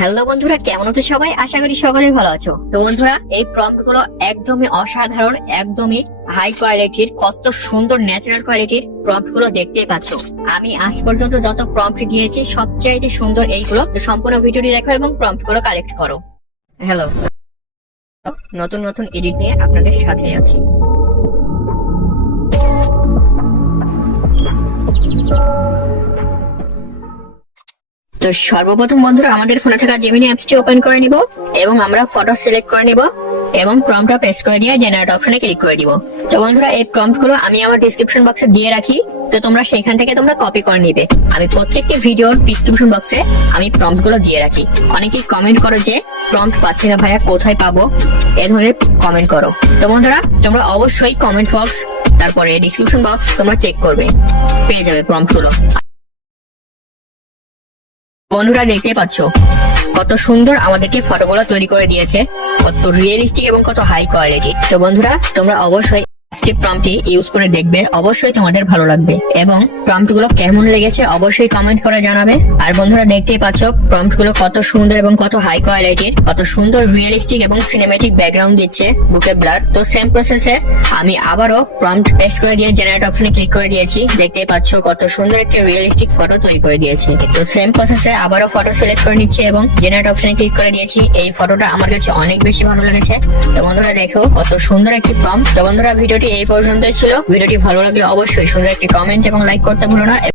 Hello বন্ধুরা, কেমন আছো সবাই? আশা করি সকলেই ভালো আছো। তো বন্ধুরা, এই প্রম্পট গুলো একদমই অসাধারণ, একদমই হাই কোয়ালিটির, কত সুন্দর ন্যাচারাল কোয়ালিটির প্রম্পট গুলো দেখতেই পাচ্ছ। আমি আজ পর্যন্ত যত প্রম্পট দিয়েছি সবচেয়ে সুন্দর এইগুলো। তো সম্পূর্ণ ভিডিওটি দেখো এবং প্রম্পট গুলো কালেক্ট করো। হ্যালো, নতুন নতুন এডিট নিয়ে আপনাদের সাথে আছি। তো সর্বপ্রথম বন্ধুরা, আমাদের ফোনে থাকা জেমিনি অ্যাপসটি ওপেন করে নিব এবং আমরা ফটো সিলেক্ট করে নিব এবং প্রম্পটটা পেস্ট করে দিয়ে জেনারেট অপশনে ক্লিক করে দিব। তো বন্ধুরা, এই প্রম্পট গুলো আমি আমার ডেসক্রিপশন বক্সে দিয়ে রাখি, তো তোমরা সেখান থেকে তোমরা কপি করে নিবে। আমি প্রত্যেকটি ভিডিওর ডেসক্রিপশন বক্সে আমি প্রম্পট গুলো দিয়ে রাখি। অনেকেই কমেন্ট করো যে প্রম্পট পাচ্ছি না ভাইয়া, কোথায় পাবো, এ ধরনের কমেন্ট করো। তো বন্ধুরা, তোমরা অবশ্যই কমেন্ট বক্স তারপরে ডেসক্রিপশন বক্স তোমরা চেক করবে, পেয়ে যাবে প্রম্পট গুলো। বন্ধুরা, দেখতে পাচ্ছ কত সুন্দর আমাদেরকে ফটোগুলো তৈরি করে দিয়েছে, কত রিয়েলিস্টিক এবং কত হাই কোয়ালিটি। তো বন্ধুরা, তোমরা অবশ্যই প্রম্পটটি ইউজ করে দেখবে, অবশ্যই তোমাদের ভালো লাগবে এবং প্রম্পট গুলো কেমন লেগেছে অবশ্যই কমেন্ট করে জানাবে। আর বন্ধুরা, দেখতেই পাচ্ছ প্রম্পট গুলো কত সুন্দর এবং কত হাই কোয়ালিটির, কত সুন্দর রিয়েলিস্টিক এবং সিনেমেটিক ব্যাকগ্রাউন্ড দিচ্ছে, বুকে ব্লার। তো সেম প্রসেসে আমি আবারও প্রম্পট পেস্ট করে দিয়ে জেনারেট অপশনে ক্লিক করে দিয়েছি। দেখতেই পাচ্ছ কত সুন্দর একটা রিয়েলিস্টিক ফটো তৈরি করে দিয়েছি। তো সেম প্রসেসে আবারও ফটো সিলেক্ট করে নিচ্ছি এবং জেনারেট অপশনে ক্লিক করে দিয়েছি। এই ফটোটা আমার কাছে অনেক বেশি ভালো লেগেছে। তো বন্ধুরা, দেখো কত সুন্দর একটি প্রম্পট। তো বন্ধুরা, ভিডিওটি এই পর্যন্তই ছিল। ভিডিওটি ভালো লাগলে অবশ্যই সুন্দর একটি কমেন্ট এবং লাইক করতে ভুলো না।